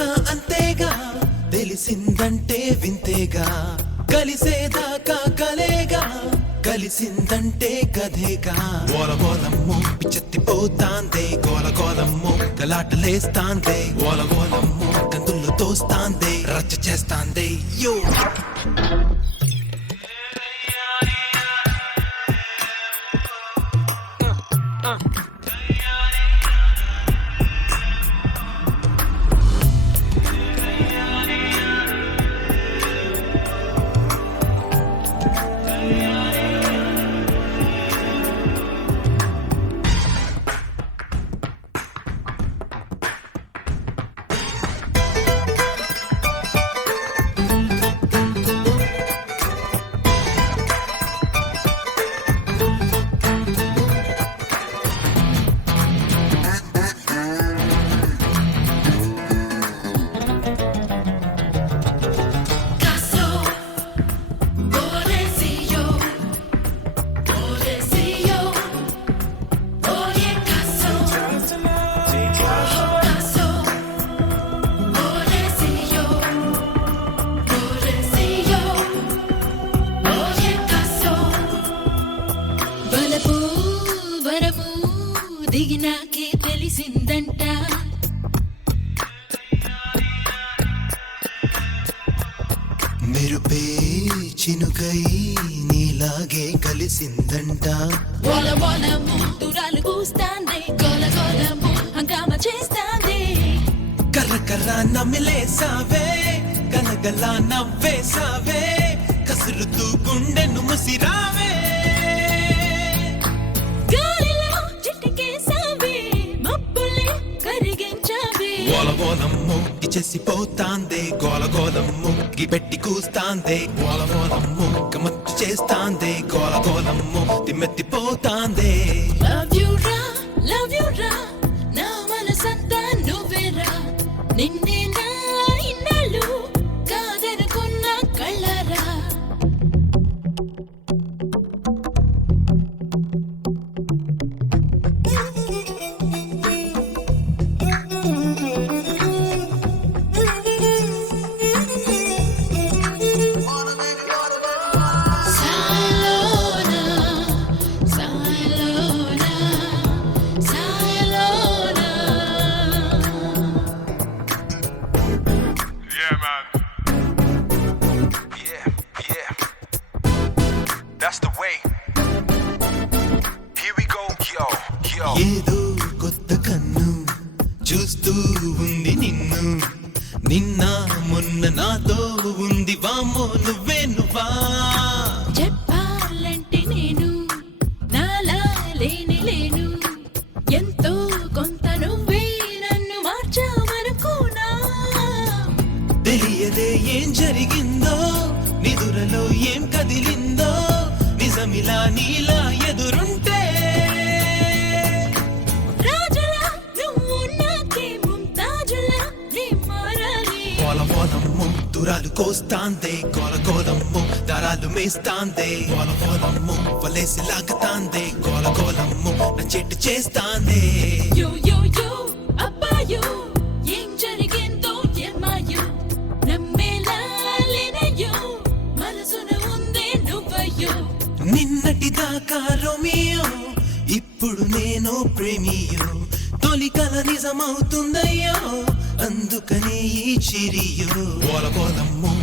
తెలిసాక అంతేగా తెలిసిందంటే వింతేగా కలిసేదాకా కలేగా కలిసిందంటే కథేగా గోలగోలమ్ము పిచ్చెత్తిపోతాందే గోలగోలమ్ము గలాటలేస్తాందే గోలగోలమ్ము గంతుల్లో తోస్తాందే రచ్చ చేస్తాందే యో దిగినాకే తెలిసిందంట మెరుపే చినుకై నీలాగే కలిసిందంట గోల గోలము దురాలు కూస్తాంది గోల గోలము హంగామ చేస్తాంది కర్ర కర్ర నమిలేసావే గలగల నవ్వేసావే కసురుతూ గుండెను ముసిరావే గోలగోలమ్ము ఇచ్చేసిపోతాందే గోలగోలమ్ము గిబెట్టి కూస్తాందే గోలగోలమ్ము గమత్తు చేస్తాందే గోలగోలమ్ము తిమ్మెత్తిపోతాందే లవ్ యు రా నా మనసంతా నువ్వేరా నిన్నే నా ఇన్నాళ్ళు కాదనుకున్న కళ్ళరా That's the way. Here we go, yo, yo. ఏదో కొత్త కన్ను చూస్తూ ఉంది నిన్ను నిన్న మొన్న నాతో ఉంది వామ్మో నువ్వే నువ్వా చెప్పాలంటే నేను నాలా లేను ఎంతో కొంత నువ్వే నన్ను మార్చామనుకున్నా తెలియదే ఏం జరిగిందో నిదురలో ఏం కదిలిందో నిజమిలా నీలా ఎదురుంటే రాజులా నువ్వు నాకే ముంతాజులా నీ మారాలి గోలగోలమ్ము దురాలు కోస్తాందే గోలగోలమ్ము దారాలు మేస్తాందే గోలగోలమ్ము వలేసి లాగుతాందే గోలగోలమ్ము నా చెట్టు చేస్తాందే యో అబ్బాయో ఏం జరిగిందో ఏమాయో నమ్మేలా లేనయ్యో మనసున ఉందే నువ్వయ్యో నిన్నటిదాకా రోమియో ఇప్పుడు నేను ప్రేమియో తొలి కల నిజమవుతుందయ్యో అందుకనే ఈ చిరియో గోలగోలమ్ము